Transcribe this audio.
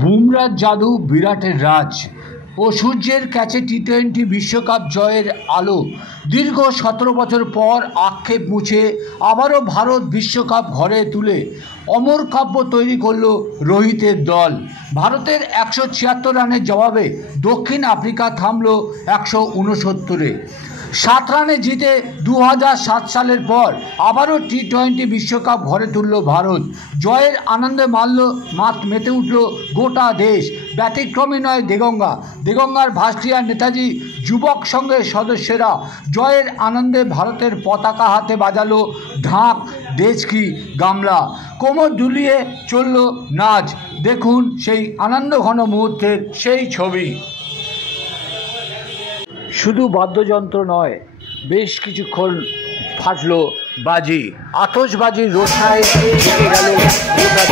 বুমরার জাদু, বিরাটের রাজ ও সূর্যের ক্যাচে টি-20 বিশ্বকাপ জয়ের আলো। দীর্ঘ 17 বছর পর আক্ষেপ মুছে আবারও ভারত বিশ্বকাপ ঘরে তুলে অমর কাব্য তৈরি করল রোহিতের দল। ভারতের 176 রানের জবাবে দক্ষিণ আফ্রিকা থামল 169-এ। 7 রানে জিতে 2007 সালের পর আবারও টি-20 বিশ্বকাপ ঘরে তুলল ভারত। জয়ের আনন্দে মেতে উঠল গোটা দেশ। ব্যতিক্রমী নয় দেগঙ্গার ভাস্টিয়া নেতাজি যুবক সংঘের সদস্যরা জয়ের আনন্দে ভারতের পতাকা হাতে বাজালো ঢাক, ডেচকি, গামলা। কোমর দুলিয়ে চলল নাচ। দেখুন সেই আনন্দঘন মুহূর্তের সেই ছবি। শুধু বাদ্যযন্ত্র নয়, বেশ কিছুক্ষণ ফাটল বাজি। আতশবাজির রোশনায় ঢেকে গেল গোটা।